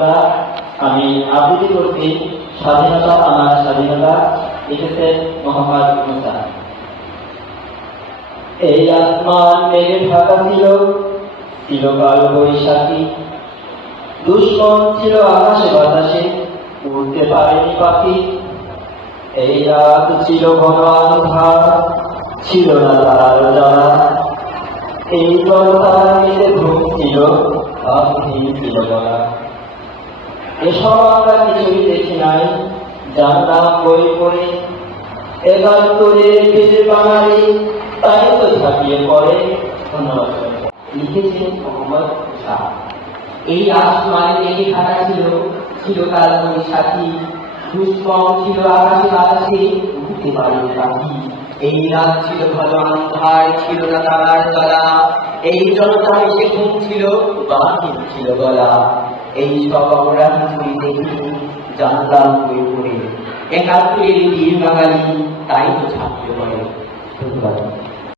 বন্ধুরা, আমি আবৃত্তি করছি স্বাধীনতা আমার স্বাধীনতা, লিখেছে মোহাম্মদ মুসা। এই আসমান মেঘে ঢাকা ছিল, ছিল কাল বৈশাখী। দুশ্মন ছিল আকাশে বাতাসে, উড়তে পারেনি পাখি। এই রাত ছিল ঘন আন্ধার, ছিল না তারার জ্বালা। এই জলতার মেঘে ঘুম ছিল, ভাবহীন ছিল বলা। এসব আমরা কিছুই দেখি নাই, জানলাম বই পড়ে। একাত্তরের বীর বাঙালি, তাই তো ঝাঁপিয়ে পড়ে। ধন্যবাদ। লিখেছেন মোহাম্মদ মুসা। এই আসমানে মেঘে ঢাকা ছিল, ছিল কাল বৈশাখী। দুশ্মন ছিল আকাশে বাতাসে, উঠতে পারেনি পাখি। এই রাত ছিল ঘন আন্ধার, ছিল না তারার জ্বালা। এই জনতা এসে ঘুম ছিল, বাহির ছিল গলা। এই সব আমরা কিছুই দেখিনি, জানলাম বই পড়ে। একাত্তরের বীর বাঙালি, তাই তো ঝাঁপিয়ে পড়ে। ধন্যবাদ।